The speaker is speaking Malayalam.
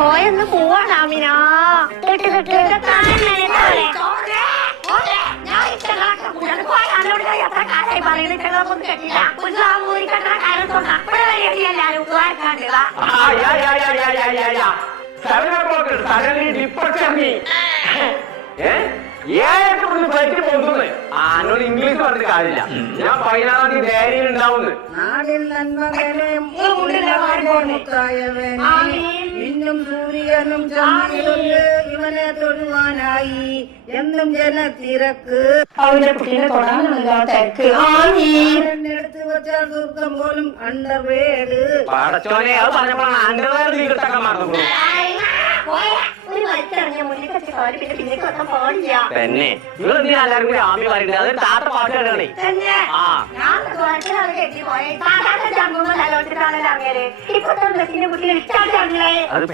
പോയൊന്ന് പോവാണാമിനാ ഫ്ലൈറ്റ് പോകുന്നത് ആനോട് ഇംഗ്ലീഷ് പറഞ്ഞിട്ട് കാര്യമില്ല. ഞാൻ 16-ാം തീയതി ഡയറിയിൽ ഉണ്ടാവുന്നു. ഇന്നും സൂര്യനും ചന്ദ്രനുണ്ട് ഇവനെ തൊഴുവാനായി എന്നും ജനത്തിരക്ക് അവന്റെ കുട്ടീനെ തൊടാനുള്ള തിരക്ക് എടുത്ത് വെച്ചാൽ ദുർഗം പോലും അണ്ടർവേഡ് പടച്ചോനെ അത് പറഞ്ഞപ്പോഴാണ് അണ്ടർവെയർ നീ കിട്ടാൻ മറന്നു. തന്നെ നിങ്ങൾ എന്തിനാ എല്ലാവരും കൂടി ആമി പറയുന്നത്? അത് താത്ത പാട്ടുകളാണ്. അത്